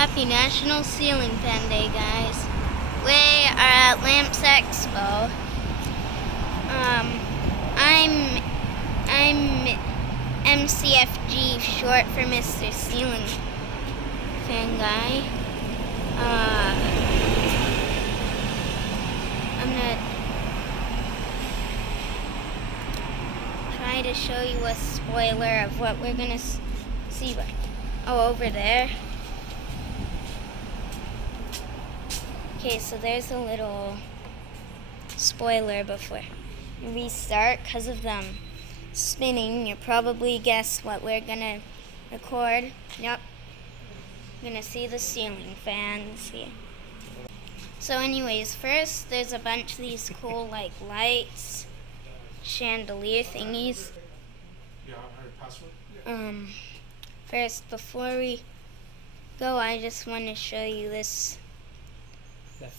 Happy National Ceiling Fan Day, guys. We are at Lamps Expo. I'm MCFG, short for Mr. Ceiling Fan Guy. I'm gonna try to show you a spoiler of what we're gonna see. Oh, over there. Okay, so there's a little spoiler before we start. Because of them spinning, you probably guessed what we're gonna record. Yep. You're gonna see the ceiling fans here. So anyways, first there's a bunch of these cool like lights, chandelier thingies. First, before we go, I just want to show you this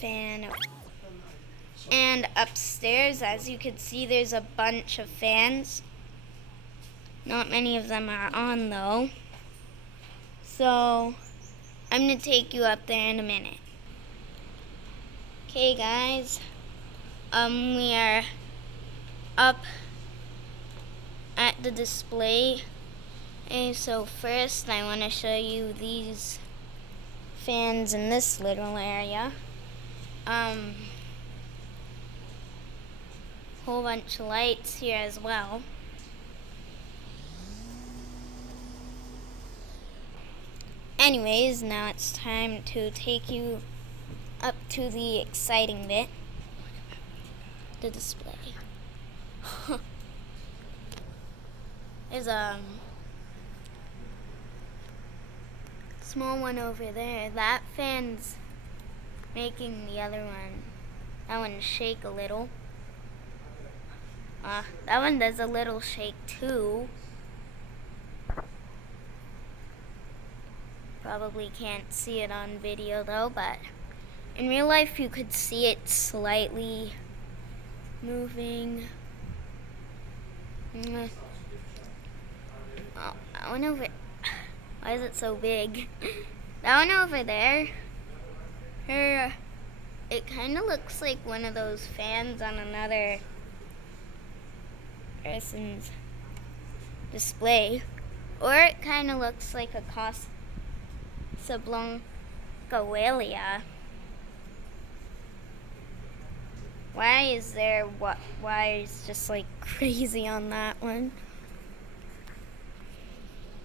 fan. And upstairs, as you can see, there's a bunch of fans. Not many of them are on though. So I'm gonna take you up there in a minute. Okay guys, we are up at the display. Okay, so first I want to show you these fans in this little area. Whole bunch of lights here as well. Anyways, now it's time to take you up to the exciting bit, the display. There's a small one over there. That fan's making the other one, that one shake a little. That one does a little shake too. Probably can't see it on video though, but in real life you could see it slightly moving. Oh, that one over. Why is it so big? That one over there, it kind of looks like one of those fans on another person's display. Or it kind of looks like a Casablanca. Why is there wires just like crazy on that one?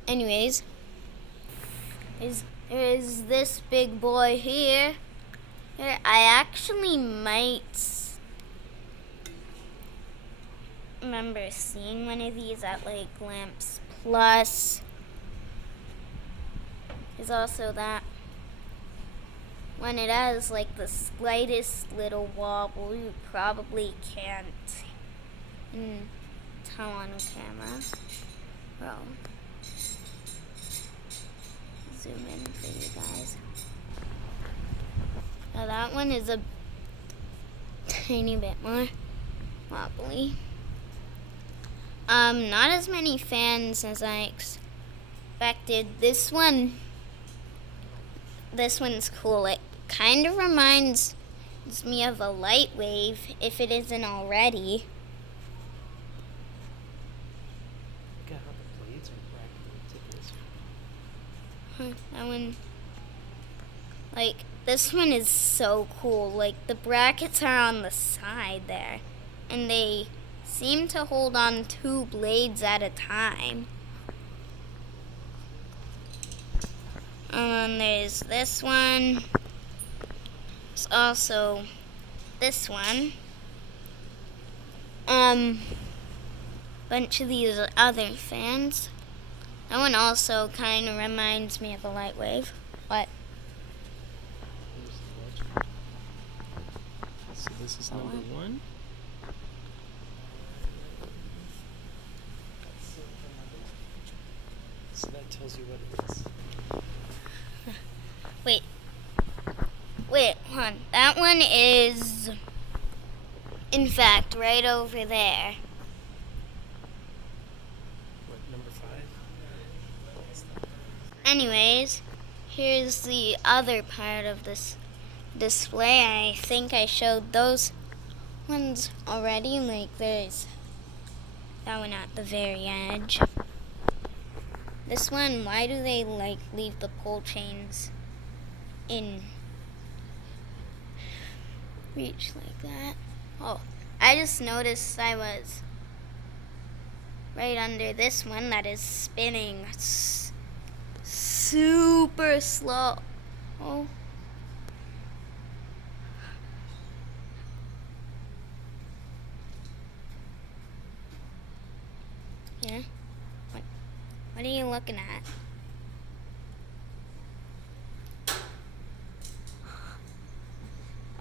Anyways, there's this big boy here. I actually might remember seeing one of these at like Lamps Plus. There's also that when it has like the slightest little wobble, you probably can't tell on camera. Well, zoom in for you guys. Now that one is a tiny bit more wobbly. Not as many fans as I expected. This one's cool. It kind of reminds me of a light wave, if it isn't already. Look at how the blades are practically tickles. That one, like, this one is so cool. Like, the brackets are on the side there, and they seem to hold on 2 blades at a time. And there's this one. There's also this one. Bunch of these other fans. That one also kind of reminds me of a light wave. What? Here's the legend. So this is number 1. So that tells you what it is. Wait, hold on. That one is, in fact, right over there. What, number 5? Anyways, here's the other part of this display. I think I showed those ones already. Like there's that one at the very edge. This one, why do they like leave the pole chains in reach like that? Oh, I just noticed I was right under this one that is spinning super slow. Oh. Yeah? What are you looking at?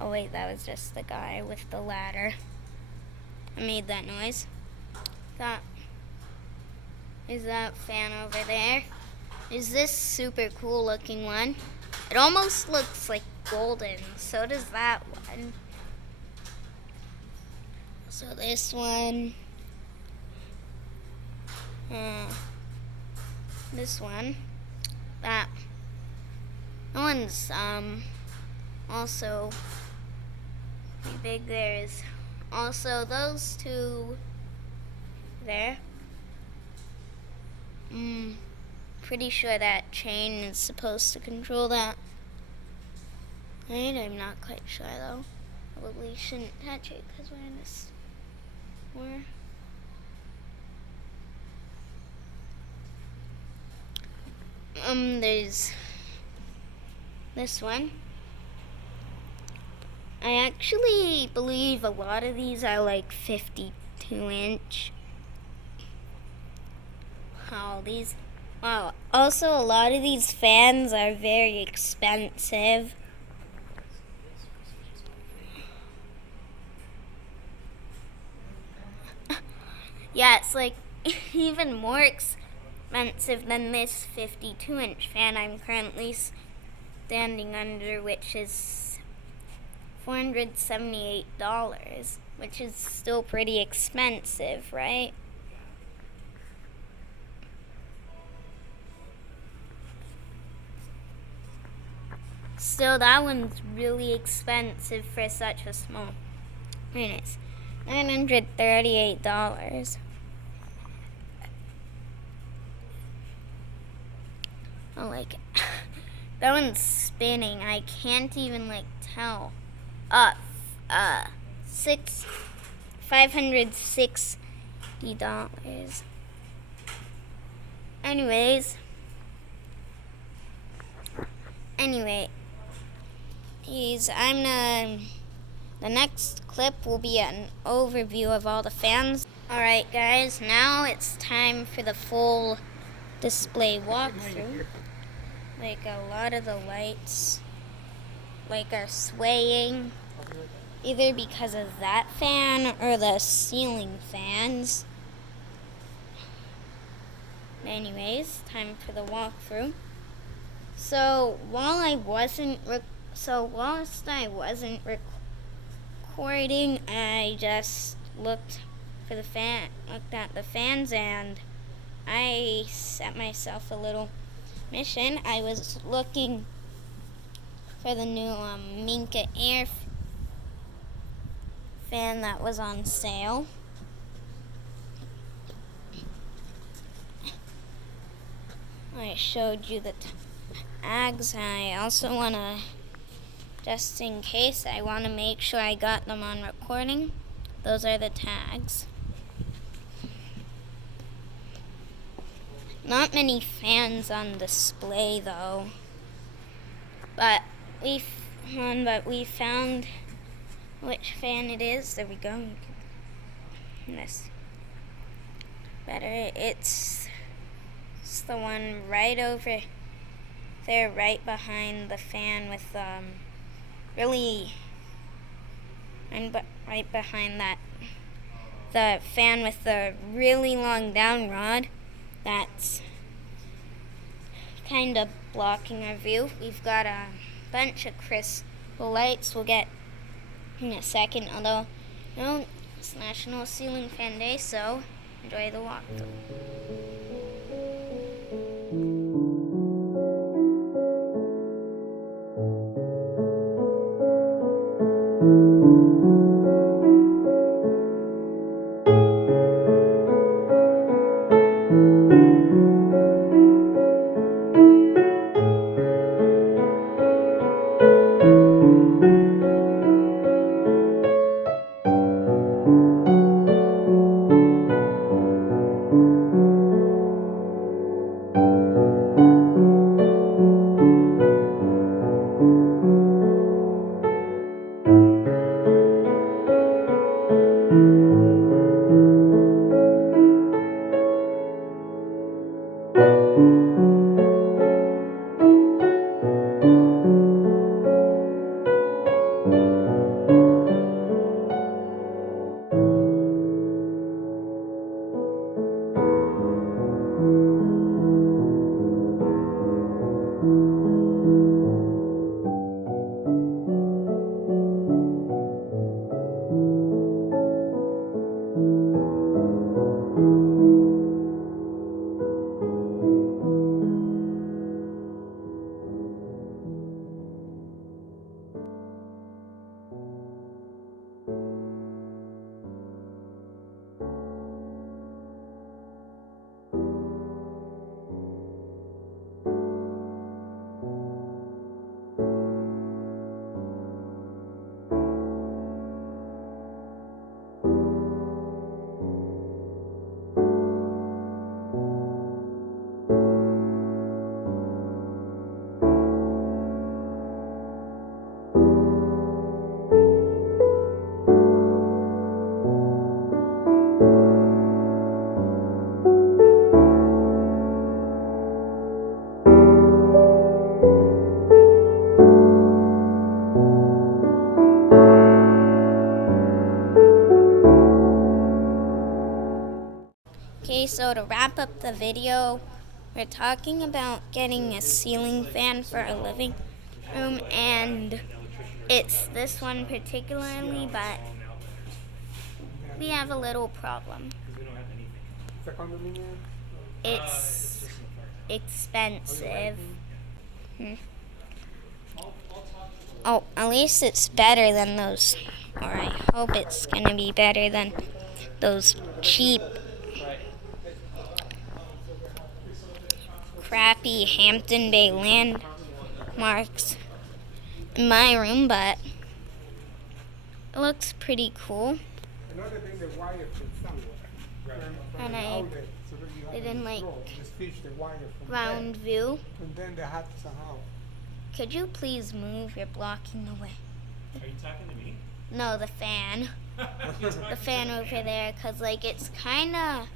Oh wait, that was just the guy with the ladder. I made that noise. Is that fan over there? Is this super cool looking one? It almost looks like golden. So does that one. So this one. This one. That one's also pretty big. There's also those two there. Pretty sure that chain is supposed to control that. Right? I'm not quite sure though. Probably shouldn't touch it because we're in this war. There's this one. I actually believe a lot of these are like 52-inch. Wow. Also, a lot of these fans are very expensive. Yeah, it's like even more expensive than this 52-inch fan I'm currently standing under, which is $478, which is still pretty expensive, right? Still, that one's really expensive for such a small unit. $938. Oh, like that one's spinning. I can't even like tell. $560. Anyway, the next clip will be an overview of all the fans. Alright guys, now it's time for the full display walkthrough. Like a lot of the lights are swaying, either because of that fan or the ceiling fans. Anyways, time for the walkthrough. So whilst I wasn't recording, I just looked at the fans, and I set myself a little mission. I was looking for the new Minka Air fan that was on sale. I showed you the tags. I also want to, just in case, I want to make sure I got them on recording. Those are the tags. Not many fans on display though, but we found which fan it is. There we go. This better. It's the one right over there, right behind the fan with right behind that, the fan with the really long down rod. That's kind of blocking our view. We've got a bunch of crystal lights we'll get in a second, although no, it's National Ceiling Fan Day, so enjoy the walkthrough. Okay, so to wrap up the video, we're talking about getting a ceiling fan for our living room, and it's this one particularly, but we have a little problem. It's expensive. Oh, at least it's better than those, or I hope it's gonna be better than those cheap, crappy Hampton Bay landmarks in my room, but it looks pretty cool. And I didn't like round view. And then they had to somehow. Could you please move? You're blocking the way. Are you talking to me? No, the fan. The fan over there, because like it's kind of...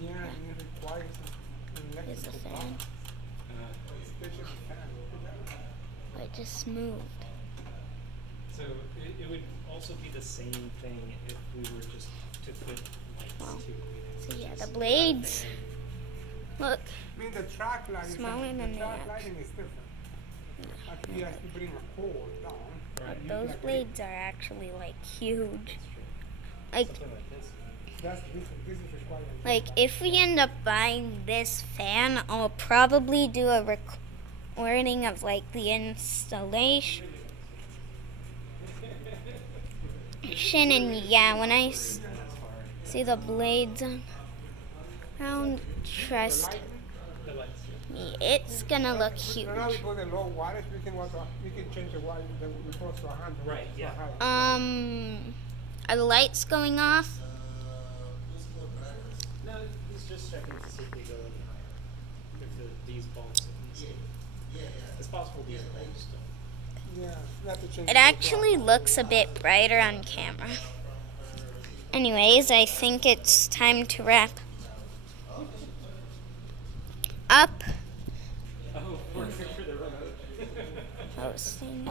Yeah, and it requires an Here's the electrical fan. special fan. It just moved. So it would also be the same thing if we were just to put lights Wow. too. So yeah, the blades. Look. I mean, the track lighting, Smaller than the the track axe. lighting is different. Actually, you have to bring a cord down. Right. Those blades are actually like huge. Like, Something like this. That's this is required. like if we end up buying this fan, I'll probably do a recording of like the installation. And yeah, when I see the blades around, trust The lights. me, it's gonna look huge. So now we put the low wattage, we can change the wattage that we put to 100. Right, yeah. Are the lights going off? No, it's just checking to see if they go any higher. If these bulbs at least. It's possible these bulbs don't. Yeah, we have to change It the actually looks a bit brighter on camera. Anyways, I think it's time to wrap up Oh, for the remote. posting.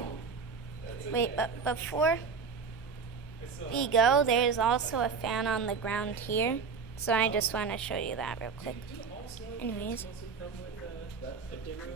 Wait, but before we go, there's also a fan on the ground here. So I just want to show you that real quick. Anyways, Also come with a dimmer.